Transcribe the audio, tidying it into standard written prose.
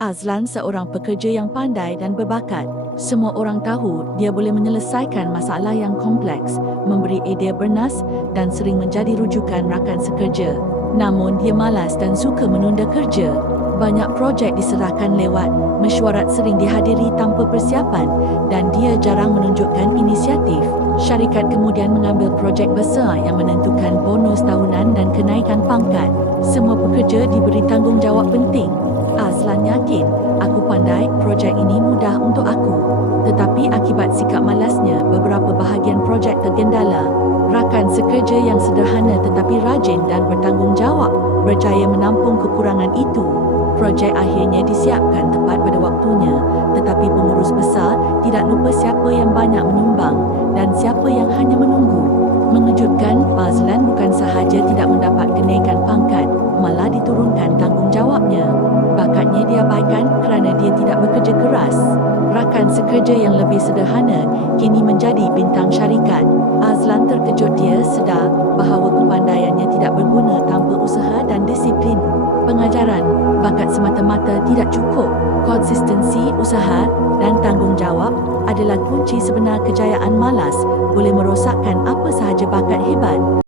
Azlan seorang pekerja yang pandai dan berbakat. Semua orang tahu dia boleh menyelesaikan masalah yang kompleks, memberi idea bernas dan sering menjadi rujukan rakan sekerja. Namun dia malas dan suka menunda kerja. Banyak projek diserahkan lewat mesyuarat sering dihadiri tanpa persiapan dan dia jarang menunjukkan inisiatif. Syarikat kemudian mengambil projek besar yang menentukan bonus tahunan dan kenaikan pangkat. Semua pekerja diberi tanggungjawab penting. Azlan yakin, aku pandai, projek ini mudah untuk aku. Tetapi akibat sikap malasnya, beberapa bahagian projek tergendala. Rakan sekerja yang sederhana tetapi rajin dan bertanggungjawab berjaya menampung kekurangan itu. Projek akhirnya disiapkan tepat pada waktunya, tetapi pengurus besar tidak lupa siapa yang banyak menyumbang dan siapa yang hanya menunggu. Mengejutkan, Azlan bukan sahaja tidak mendapat kenaikan pangkat, malah diturunkan tanggungjawabnya. Bakatnya diabaikan kerana dia tidak bekerja keras. Rakan sekerja yang lebih sederhana kini menjadi bintang syarikat. Azlan terkejut, dia sedar bahawa kepandaiannya tidak berguna tanpa usaha dan disiplin. Pengajaran, bakat semata-mata tidak cukup. Konsistensi, usaha dan tanggungjawab adalah kunci sebenar kejayaan. Malas boleh merosakkan apa sahaja bakat hebat.